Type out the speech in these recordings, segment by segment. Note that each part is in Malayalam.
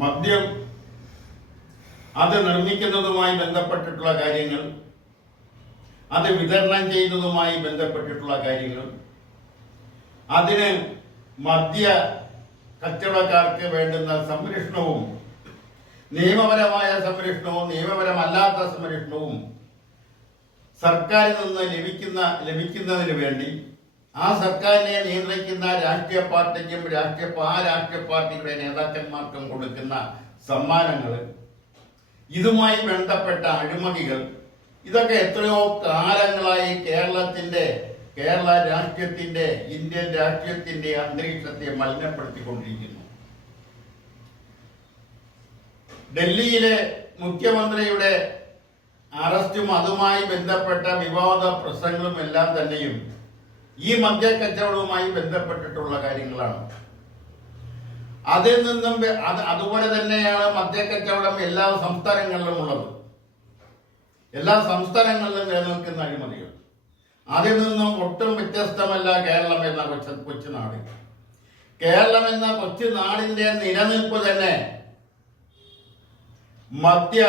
മദ്യം അത് നിർമ്മിക്കുന്നതുമായി ബന്ധപ്പെട്ടിട്ടുള്ള കാര്യങ്ങൾ, അത് വിതരണം ചെയ്യുന്നതുമായി ബന്ധപ്പെട്ടിട്ടുള്ള കാര്യങ്ങൾ, അതിന് മദ്യ കച്ചവടക്കാർക്ക് വേണ്ടുന്ന സംരക്ഷണവും, നിയമപരമായ സംരക്ഷണവും നിയമപരമല്ലാത്ത സംരക്ഷണവും സർക്കാരിൽ നിന്ന് ലഭിക്കുന്നതിന് വേണ്ടി ആ സർക്കാരിനെ നിയന്ത്രിക്കുന്ന രാഷ്ട്രീയ പാർട്ടിക്കും ആ രാഷ്ട്രീയ പാർട്ടിയുടെ നേതാക്കന്മാർക്കും കൊടുക്കുന്ന സമ്മാനങ്ങൾ, ഇതുമായി ബന്ധപ്പെട്ട അഴിമതികൾ, ഇതൊക്കെ എത്രയോ കാലങ്ങളായി കേരള രാഷ്ട്രീയത്തിന്റെ, ഇന്ത്യൻ രാഷ്ട്രീയത്തിന്റെ അന്തരീക്ഷത്തെ മലിനപ്പെടുത്തിക്കൊണ്ടിരിക്കുന്നു. ഡൽഹിയിലെ മുഖ്യമന്ത്രിയുടെ അറസ്റ്റും അതുമായി ബന്ധപ്പെട്ട വിവാദ പ്രശ്നങ്ങളും എല്ലാം തന്നെയും ഈ മദ്യക്കച്ചവടവുമായി ബന്ധപ്പെട്ടിട്ടുള്ള കാര്യങ്ങളാണ്. അതിൽ നിന്നും അതുപോലെ തന്നെയാണ് മദ്യക്കച്ചവടം എല്ലാ സംസ്ഥാനങ്ങളിലും ഉള്ളത്. എല്ലാ സംസ്ഥാനങ്ങളിലും നിലനിൽക്കുന്ന അഴിമതികൾ. അതിൽ നിന്നും ഒട്ടും വ്യത്യസ്തമല്ല കേരളം എന്ന കൊച്ചുനാട്. കേരളം എന്ന കൊച്ചുനാടിന്റെ നിലനിൽപ്പ് തന്നെ മദ്യ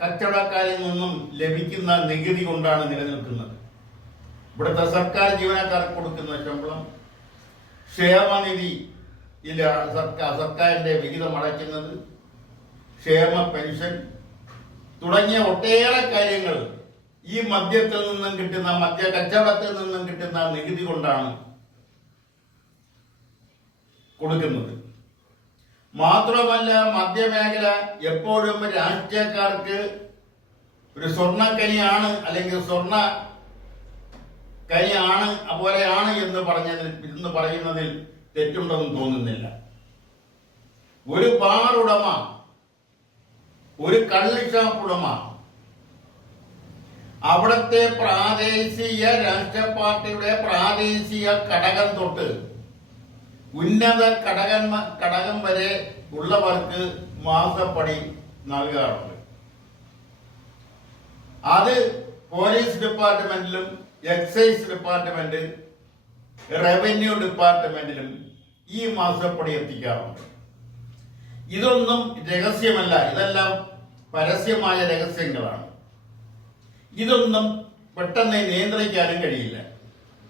കച്ചവടക്കാരിൽ നിന്നും ലഭിക്കുന്ന നികുതി കൊണ്ടാണ് നിലനിൽക്കുന്നത്. ഇവിടുത്തെ സർക്കാർ ജീവനക്കാർക്ക് കൊടുക്കുന്ന ശമ്പളം, ക്ഷേമനിധി, സർക്കാരിന്റെ വിഹിതം അടയ്ക്കുന്നത്, ക്ഷേമ പെൻഷൻ തുടങ്ങിയ ഒട്ടേറെ കാര്യങ്ങൾ ഈ മദ്യത്തിൽ നിന്നും കിട്ടുന്ന, മദ്യ കച്ചവടത്തിൽ നിന്നും കിട്ടുന്ന നികുതി കൊണ്ടാണ് കൊടുക്കുന്നത്. മാത്രമല്ല, മദ്യമേഖല എപ്പോഴും രാഷ്ട്രീയക്കാർക്ക് ഒരു സ്വർണ്ണക്കനിയാണ്, അല്ലെങ്കിൽ സ്വർണ്ണ കനിയാണ്, പോലെയാണ് എന്ന് പറയുന്നതിൽ തെറ്റുണ്ടെന്ന് തോന്നുന്നില്ല. ഒരു ബാർ ഉടമ, ഒരു കള്ള് ഷാപ്പ് ഉടമ അവിടുത്തെ പ്രാദേശിക രാഷ്ട്രീയ പാർട്ടിയുടെ പ്രാദേശിക ഘടകം തൊട്ട് ഉന്നത ഘടകം വരെ ഉള്ളവർക്ക് മാസപ്പടി നൽകാറുണ്ട്. അത് പോലീസ് ഡിപ്പാർട്ട്മെന്റിലും എക്സൈസ് ഡിപ്പാർട്ട്മെന്റ്, റവന്യൂ ഡിപ്പാർട്ട്മെന്റിലും ഈ മാസപ്പടി എത്തിക്കാറുണ്ട്. ഇതൊന്നും രഹസ്യമല്ല, ഇതെല്ലാം പരസ്യമായ രഹസ്യങ്ങളാണ്. ഇതൊന്നും പെട്ടെന്ന് നിയന്ത്രിക്കാനും കഴിയില്ല.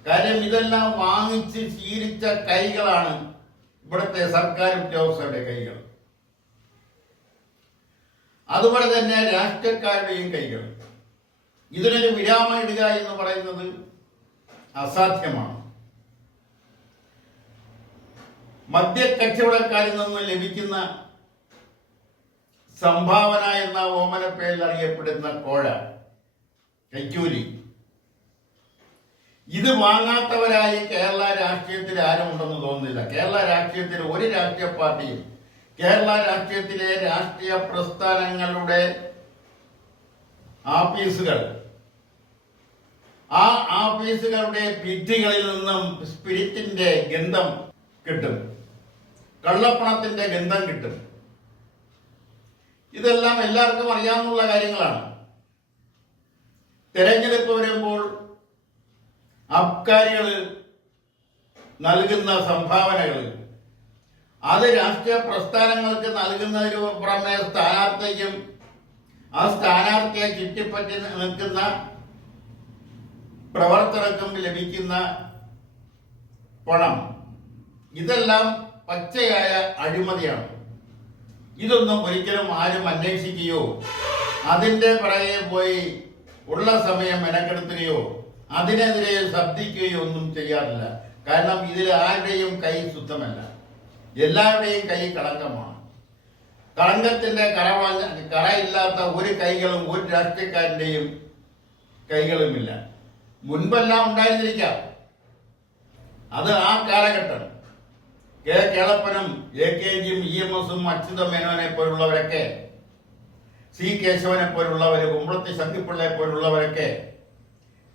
കാര്യം ഇതെല്ലാം വാങ്ങിച്ച് ശീലിച്ച കൈകളാണ് ഇവിടുത്തെ സർക്കാർ ഉദ്യോഗസ്ഥരുടെ കൈകൾ. അതുപോലെ തന്നെ രാഷ്ട്രീയക്കാരുടെയും കൈകൾ. ഇതിനൊരു വിരാമം ഇടുക എന്ന് പറയുന്നത് അസാധ്യമാണ്. മദ്യക്കച്ചവടക്കാരിൽ നിന്ന് ലഭിക്കുന്ന സംഭാവന എന്ന ഓമന പേരിൽ അറിയപ്പെടുന്ന കോഴ, കൈക്കൂലി, ഇത് വാങ്ങാത്തവരായി കേരള രാഷ്ട്രീയത്തിൽ ആരും ഉണ്ടെന്ന് തോന്നുന്നില്ല. കേരള രാഷ്ട്രീയത്തിൽ ഒരു രാഷ്ട്രീയ പാർട്ടിയും, കേരള രാഷ്ട്രീയത്തിലെ രാഷ്ട്രീയ പ്രസ്ഥാനങ്ങളുടെ ആഫീസുകൾ, ആ ആഫീസുകളുടെ ഭിത്തികളിൽ നിന്നും സ്പിരിറ്റിന്റെ ഗന്ധം കിട്ടും, കള്ളപ്പണത്തിന്റെ ഗന്ധം കിട്ടും. ഇതെല്ലാം എല്ലാവർക്കും അറിയാവുന്ന കാര്യങ്ങളാണ്. തെരഞ്ഞെടുപ്പ് വരുമ്പോൾ അബ്കാരികൾ നൽകുന്ന സംഭാവനകൾ, അത് രാഷ്ട്രീയ പ്രസ്ഥാനങ്ങൾക്ക് നൽകുന്നതിന് പുറമെ സ്ഥാനാർത്ഥിക്കും ആ സ്ഥാനാർത്ഥിയെ ചുറ്റിപ്പറ്റി നിൽക്കുന്ന പ്രവർത്തകർക്കും ലഭിക്കുന്ന പണം, ഇതെല്ലാം പച്ചയായ അഴിമതിയാണ്. ഇതൊന്നും ഒരിക്കലും ആരും അന്വേഷിക്കുകയോ അതിന്റെ പിറകെ പോയി ഉള്ള സമയം മെനക്കെടുത്തുകയോ അതിനെതിരെ ശബ്ദിക്കുകയോ ഒന്നും ചെയ്യാറില്ല. കാരണം ഇതിൽ ആരുടെയും കൈ ശുദ്ധമല്ല, എല്ലാവരുടെയും കൈ കളങ്കമാണ്. കളങ്കത്തിന്റെ കറയില്ലാത്ത ഒരു കൈകളും ഒരു രാഷ്ട്രീയക്കാരന്റെയും കൈകളുമില്ല. മുൻപെല്ലാം ഉണ്ടായിരുന്നിരിക്കാം, അത് ആ കാലഘട്ടം. കേളപ്പനും AKGയും EMSഉം അച്യുത മേനോനെ പോലുള്ളവരൊക്കെ, സി കേശവനെ പോലുള്ളവർ, കുമ്പളത്തി ശക്തിപ്പിള്ളയെ പോലുള്ളവരൊക്കെ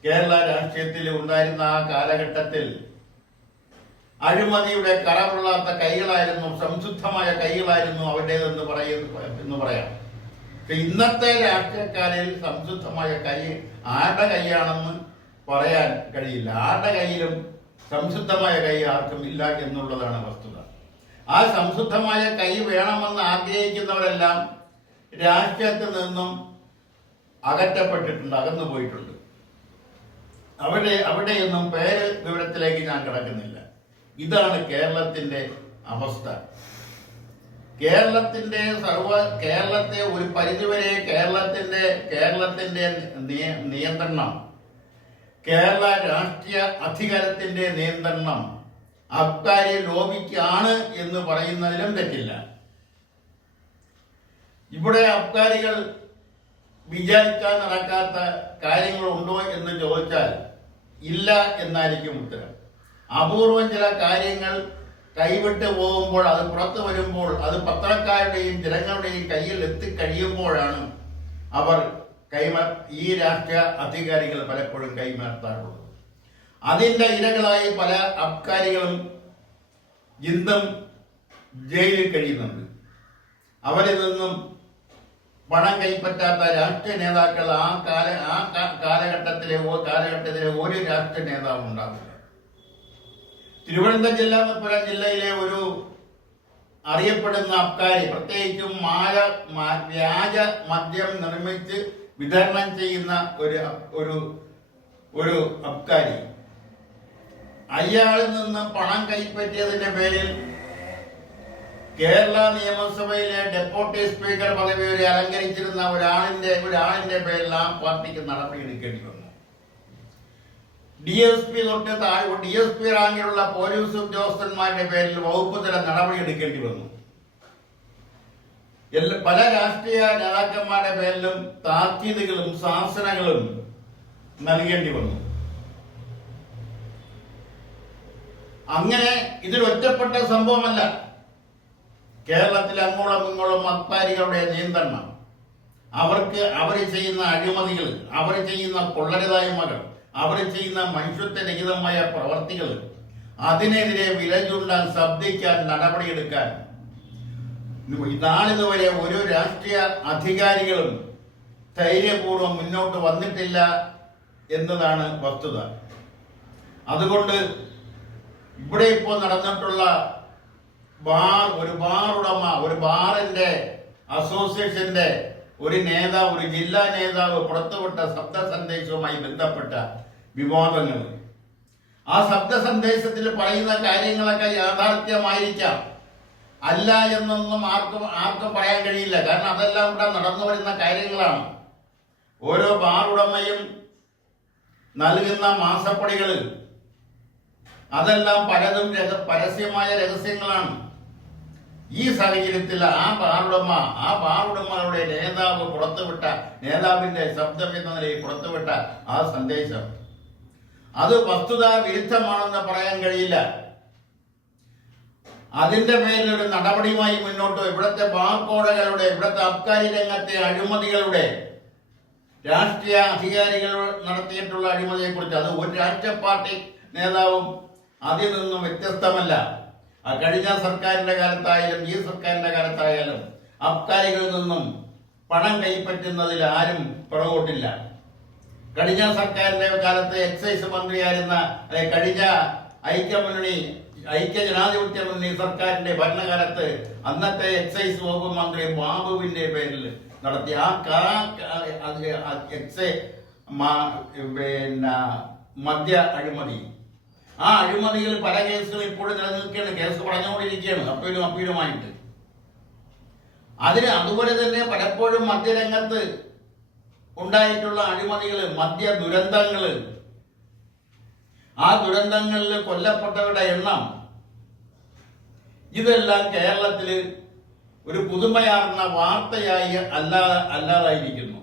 കേരള രാഷ്ട്രീയത്തിൽ ഉണ്ടായിരുന്ന ആ കാലഘട്ടത്തിൽ അഴിമതിയുടെ കറവുള്ളാത്ത കൈകളായിരുന്നു, സംശുദ്ധമായ കൈകളായിരുന്നു അവരുടേതെന്ന് പറയാം. പക്ഷെ ഇന്നത്തെ രാഷ്ട്രീയക്കാരിൽ സംശുദ്ധമായ കൈ ആരുടെ കൈയാണെന്ന് പറയാൻ കഴിയില്ല. ആരുടെ കയ്യിലും സംശുദ്ധമായ കൈ ആർക്കും ഇല്ല എന്നുള്ളതാണ് വസ്തുത. ആ സംശുദ്ധമായ കൈ വേണമെന്ന് ആഗ്രഹിക്കുന്നവരെല്ലാം രാഷ്ട്രീയത്തിൽ നിന്നും അകറ്റപ്പെട്ടിട്ടുണ്ട്, അകന്നു പോയിട്ടുണ്ട്. അവിടെയൊന്നും പേര് വിവരത്തിലേക്ക് ഞാൻ കിടക്കുന്നില്ല. ഇതാണ് കേരളത്തിന്റെ അവസ്ഥ. കേരളത്തെ ഒരു പരിധിവരെ കേരളത്തിന്റെ നിയന്ത്രണം, കേരള രാഷ്ട്രീയ അധികാരത്തിന്റെ നിയന്ത്രണം അബ്കാരി ലോബിക്കാണ് എന്ന് പറയുന്നതിലും തെറ്റില്ല. ഇവിടെ അബ്കാരികൾ വിചാരിക്കാൻ നടക്കാത്ത കാര്യങ്ങളുണ്ടോ എന്ന് ചോദിച്ചാൽ ഇല്ല എന്നായിരിക്കും ഉത്തരം. അപൂർവം ചില കാര്യങ്ങൾ കൈവിട്ട് പോകുമ്പോൾ, അത് പുറത്തു വരുമ്പോൾ, അത് പത്രക്കാരുടെയും ജനങ്ങളുടെയും കയ്യിൽ എത്തിക്കഴിയുമ്പോഴാണ് അവർ ഈ രാഷ്ട്രീയ അധികാരികൾ പലപ്പോഴും കൈമാറാറുള്ളത്. അതിന്റെ ഇരകളായി പല അബ്കാരികളും ഇന്നും ജയിലിൽ കഴിയുന്നുണ്ട്. അവരിൽ നിന്നും പണം കൈപ്പറ്റാത്ത രാഷ്ട്രീയ നേതാക്കൾ ആ കാലഘട്ടത്തിലെ ഒരു രാഷ്ട്രീയ നേതാവും ഉണ്ടാവില്ല. തിരുവനന്തപുരം ജില്ലയിലെ ഒരു അറിയപ്പെടുന്ന അബ്കാരി, പ്രത്യേകിച്ചും വ്യാജ മദ്യം നിർമ്മിച്ച് വിതരണം ചെയ്യുന്ന ഒരു അബ്കാരി, അയാളിൽ നിന്ന് പണം കൈപ്പറ്റിയതിന്റെ പേരിൽ കേരള നിയമസഭയിലെ ഡെപ്യൂട്ടി സ്പീക്കർ പദവി വരെ അലങ്കരിച്ചിരുന്ന ഒരാളിന്റെ പേരിൽ ആ പാർട്ടിക്ക് നടപടിയെടുക്കേണ്ടി വന്നു. DSP തൊട്ട് DSP റാങ്കിലുള്ള പോലീസ് ഉദ്യോഗസ്ഥന്മാരുടെ പേരിൽ വകുപ്പ് തല നടപടിയെടുക്കേണ്ടി വന്നു. പല രാഷ്ട്രീയ നേതാക്കന്മാരുടെ പേരിലും താക്കീതുകളും ശാസനകളും നൽകേണ്ടി വന്നു. അങ്ങനെ ഇതൊരൊറ്റപ്പെട്ട സംഭവമല്ല. കേരളത്തിൽ അങ്ങോളം ഇങ്ങോളം അബ്കാരികളുടെ നിയന്ത്രണം, അവർ ചെയ്യുന്ന അഴിമതികൾ, അവർ ചെയ്യുന്ന കൊള്ളരുതായ്മകൾ, അവർ ചെയ്യുന്ന മനുഷ്യത്വരഹിതമായ പ്രവർത്തികൾ, അതിനെതിരെ വില ചൂണ്ടാൻ, ശബ്ദിക്കാൻ, നടപടിയെടുക്കാൻ നാളിതുവരെ ഒരു രാഷ്ട്രീയ അധികാരികളും ധൈര്യപൂർവ്വം മുന്നോട്ട് വന്നിട്ടില്ല എന്നതാണ് വസ്തുത. അതുകൊണ്ട് ഇവിടെ ഇപ്പോൾ നടന്നിട്ടുള്ള ഒരു ബാർ ഉടമ, ഒരു ബാറിന്റെ അസോസിയേഷന്റെ ഒരു നേതാവ്, ഒരു ജില്ലാ നേതാവ് പുറത്തുവിട്ട ശബ്ദ സന്ദേശവുമായി ബന്ധപ്പെട്ട വിവാദങ്ങൾ, ആ ശബ്ദ സന്ദേശത്തിൽ പറയുന്ന കാര്യങ്ങളൊക്കെ യാഥാർത്ഥ്യമായിരിക്കാം, അല്ല എന്നൊന്നും ആർക്കും പറയാൻ കഴിയില്ല. കാരണം അതെല്ലാം ഇവിടെ നടന്നു വരുന്ന കാര്യങ്ങളാണ്. ഓരോ ബാർ ഉടമയും നൽകുന്ന മാസപ്പടികൾ, അതെല്ലാം പലതും പരസ്യമായ രഹസ്യങ്ങളാണ്. ഈ സാഹചര്യത്തിൽ ആ ബാറുടമകളുടെ നേതാവിന്റെ ശബ്ദം എന്ന നിലയിൽ പുറത്തുവിട്ട ആ സന്ദേശം, അത് വസ്തുതാ വിരുദ്ധമാണെന്ന് പറയാൻ കഴിയില്ല. അതിന്റെ പേരിൽ ഒരു നടപടിയുമായി മുന്നോട്ട് ഇവിടുത്തെ ബാർകോടകളുടെ, ഇവിടുത്തെ അബ്കാരി രംഗത്തെ അഴിമതികളുടെ, രാഷ്ട്രീയ അധികാരികൾ നടത്തിയിട്ടുള്ള അഴിമതിയെ കുറിച്ച്, അത് ഒരു രാഷ്ട്രീയ പാർട്ടി നേതാവും അതിൽ നിന്നും വ്യത്യസ്തമല്ല. കഴിഞ്ഞ സർക്കാരിന്റെ കാലത്തായാലും ഈ സർക്കാരിന്റെ കാലത്തായാലും അബ്കാരികളിൽ നിന്നും പണം കൈപ്പറ്റുന്നതിൽ ആരും പുറകോട്ടില്ല. കഴിഞ്ഞ സർക്കാരിന്റെ കാലത്ത് എക്സൈസ് മന്ത്രിയായിരുന്ന, കഴിഞ്ഞ ഐക്യജനാധിപത്യ മുന്നണി സർക്കാരിന്റെ ഭരണകാലത്ത് അന്നത്തെ എക്സൈസ് വകുപ്പ് മന്ത്രി ബാബുവിന്റെ പേരിൽ നടത്തിയ മദ്യ അഴിമതി, ആ അഴിമതിയിൽ പല കേസുകൾ ഇപ്പോഴും നിലനിൽക്കുകയാണ്. കേസ് പറഞ്ഞുകൊണ്ടിരിക്കുകയാണ് അപ്പീലുമായിട്ട്. അതുപോലെ തന്നെ പലപ്പോഴും മദ്യരംഗത്ത് ഉണ്ടായിട്ടുള്ള അഴിമതികൾ, മദ്യ ദുരന്തങ്ങൾ, ആ ദുരന്തങ്ങളിൽ കൊല്ലപ്പെട്ടവരുടെ എണ്ണം, ഇതെല്ലാം കേരളത്തിൽ ഒരു പുതുമയാർന്ന വാർത്തയായി അല്ലാതായിരിക്കുന്നു.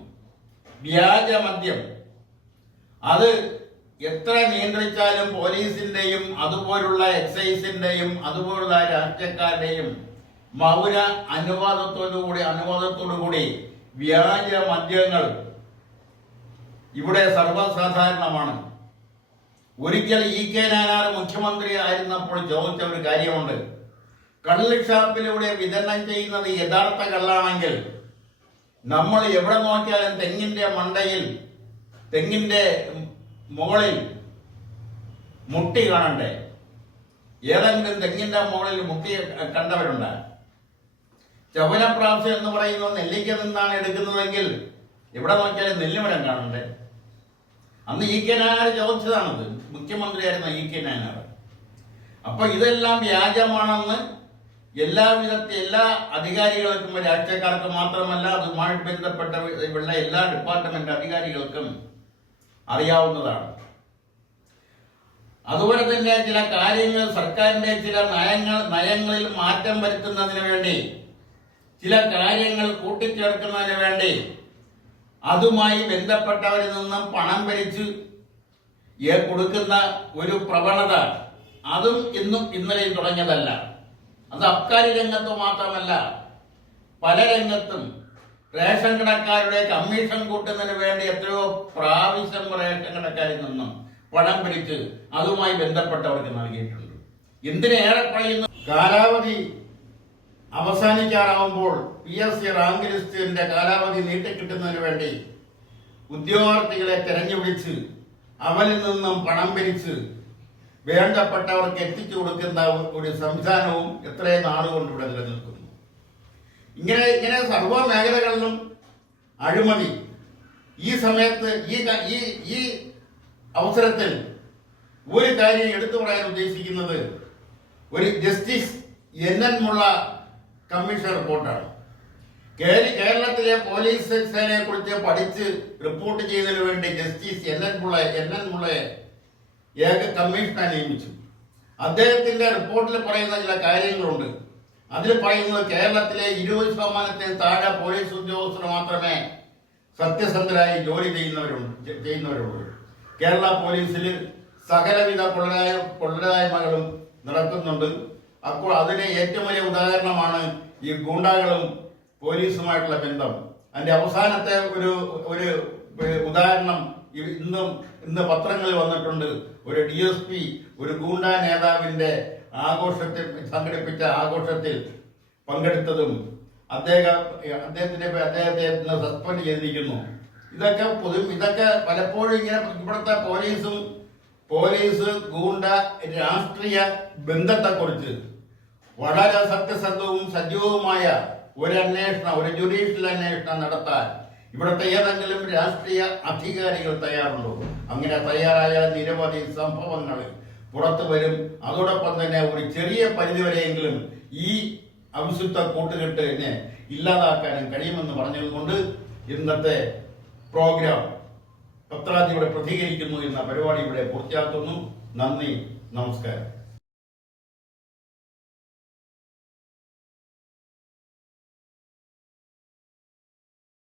വ്യാജമദ്യം അത് എത്ര നിയന്ത്രിച്ചാലും പോലീസിന്റെയും അതുപോലുള്ള എക്സൈസിന്റെയും അതുപോലുള്ള രാഷ്ട്രീയക്കാരുടെയും മൗന അനുവാദത്തോടുകൂടി വ്യാജ മദ്യങ്ങൾ ഇവിടെ സർവ്വസാധാരണമാണ്. ഒരിക്കൽ EK നായനാർ മുഖ്യമന്ത്രി ആയിരുന്നപ്പോൾ ചോദിച്ച ഒരു കാര്യമുണ്ട്. കള്ള് ഷാപ്പിലൂടെ വിതരണം ചെയ്യുന്നത് യഥാർത്ഥ കള്ളാണെങ്കിൽ നമ്മൾ എവിടെ നോക്കിയാലും തെങ്ങിന്റെ മണ്ടയിൽ, തെങ്ങിന്റെ മുകളിൽ മുട്ടി കാണണ്ടേ? ഏതെങ്കിലും തെങ്ങിന്റെ മുകളിൽ മുട്ടി കണ്ടവരുണ്ട്? ചവനപ്രാവശ്യം എന്ന് പറയുന്നത് നെല്ലിക്ക നിന്നാണ് എടുക്കുന്നതെങ്കിൽ എവിടെ നോക്കിയാലും നെല്ലുമരം കാണണ്ടേ? അന്ന് ഇ കെ നായനാർ ചോദിച്ചതാണത്, മുഖ്യമന്ത്രിയായിരുന്ന ഇ കെ നായനാർ. അപ്പൊ ഇതെല്ലാം വ്യാജമാണെന്ന് എല്ലാ അധികാരികൾക്കും, രാഷ്ട്രീയക്കാർക്ക് മാത്രമല്ല, അതുമായി ബന്ധപ്പെട്ട എല്ലാ ഡിപ്പാർട്ട്മെന്റ് അധികാരികൾക്കും അറിയാവുന്നതാണ്. അതുപോലെ തന്നെ ചില കാര്യങ്ങൾ, സർക്കാരിന്റെ ചില നയങ്ങളിൽ മാറ്റം വരുത്തുന്നതിന് വേണ്ടി, ചില കാര്യങ്ങൾ കൂട്ടിച്ചേർക്കുന്നതിന് വേണ്ടി അതുമായി ബന്ധപ്പെട്ടവരിൽ നിന്നും പണം ഭരിച്ച് കൊടുക്കുന്ന ഒരു പ്രവണത, അതും ഇന്നും ഇന്നലെയും തുടങ്ങിയതല്ല. അത് അബ്കാരി രംഗത്ത് മാത്രമല്ല, പല രംഗത്തും റേഷൻ കടക്കാരുടെ കമ്മീഷൻ കൂട്ടുന്നതിന് വേണ്ടി എത്രയോ പ്രാവശ്യം റേഷൻ കടക്കാരിൽ നിന്നും പണം പിരിച്ച് അതുമായി ബന്ധപ്പെട്ടവർക്ക് നൽകിയിട്ടുണ്ട്. എന്തിനേറെ പറയുന്നു, കാലാവധി അവസാനിക്കാറാവുമ്പോൾ PSC റാങ്ക് ലിസ്റ്റിന്റെ കാലാവധി നീട്ടിക്കിട്ടുന്നതിന് വേണ്ടി ഉദ്യോഗാർത്ഥികളെ തെരഞ്ഞുപിടിച്ച് അവരിൽ നിന്നും പണം പിരിച്ച് വേണ്ടപ്പെട്ടവർക്ക് എത്തിച്ചു കൊടുക്കുന്ന ഒരു സംവിധാനവും എത്രയും നാളുകൊണ്ട് ഇവിടെ നിലനിൽക്കുന്നു. ഇങ്ങനെ സർവ്വ മേഖലകളിലും അഴിമതി. ഈ സമയത്ത് ഈ അവസരത്തിൽ ഒരു കാര്യം എടുത്തു പറയാൻ ഉദ്ദേശിക്കുന്നത് ഒരു ജസ്റ്റിസ് NN മുള്ള കമ്മീഷൻ റിപ്പോർട്ടാണ്. കേരളത്തിലെ പോലീസ് സേനയെ കുറിച്ച് പഠിച്ച് റിപ്പോർട്ട് ചെയ്തതിനു വേണ്ടി ജസ്റ്റിസ് NN മുള്ളയെ ഏക കമ്മീഷനായി നിയമിച്ചു. അദ്ദേഹത്തിന്റെ റിപ്പോർട്ടിൽ പറയുന്ന ചില കാര്യങ്ങളുണ്ട്. അതിൽ പറയുന്നത് കേരളത്തിലെ 20% താഴെ പോലീസ് ഉദ്യോഗസ്ഥർ മാത്രമേ സത്യസന്ധരായി ജോലി ചെയ്യുന്നവരുള്ളൂ. കേരള പോലീസിൽ സകലവിധ കൊള്ളരായ്മകളും നടക്കുന്നുണ്ട്. അപ്പോൾ അതിന് ഏറ്റവും വലിയ ഉദാഹരണമാണ് ഈ ഗൂണ്ടാകളും പോലീസുമായിട്ടുള്ള ബന്ധം. അതിന്റെ അവസാനത്തെ ഒരു ഉദാഹരണം ഇന്ന് പത്രങ്ങളിൽ വന്നിട്ടുണ്ട്. ഒരു DSP ഒരു ഗൂണ്ട നേതാവിന്റെ സംഘടിപ്പിച്ച ആഘോഷത്തിൽ പങ്കെടുത്തതും അദ്ദേഹത്തെ സസ്പെൻഡ് ചെയ്തിരിക്കുന്നു. ഇതൊക്കെ പലപ്പോഴും ഇങ്ങനെ ഇവിടുത്തെ പോലീസ് ഗൂണ്ട രാഷ്ട്രീയ ബന്ധത്തെക്കുറിച്ച് വളരെ സത്യസന്ധവും സജീവവുമായ ഒരു ജുഡീഷ്യൽ അന്വേഷണം നടത്താൻ ഇവിടുത്തെ ഏതെങ്കിലും രാഷ്ട്രീയ അധികാരികൾ തയ്യാറുണ്ടോ? അങ്ങനെ തയ്യാറായാൽ നിരവധി സംഭവങ്ങൾ പുറത്തു വരും. അതോടൊപ്പം തന്നെ ഒരു ചെറിയ പരിധിവരെയെങ്കിലും ഈ അവിശുദ്ധ കൂട്ടുകെട്ടിനെ ഇല്ലാതാക്കാനും കഴിയുമെന്ന് പറഞ്ഞതുകൊണ്ട് ഇന്നത്തെ പ്രോഗ്രാം പത്രാധിപരെ പ്രതികരിക്കുന്നു എന്ന പരിപാടി ഇവിടെ പൂർത്തിയാക്കുന്നു. നന്ദി, നമസ്കാരം.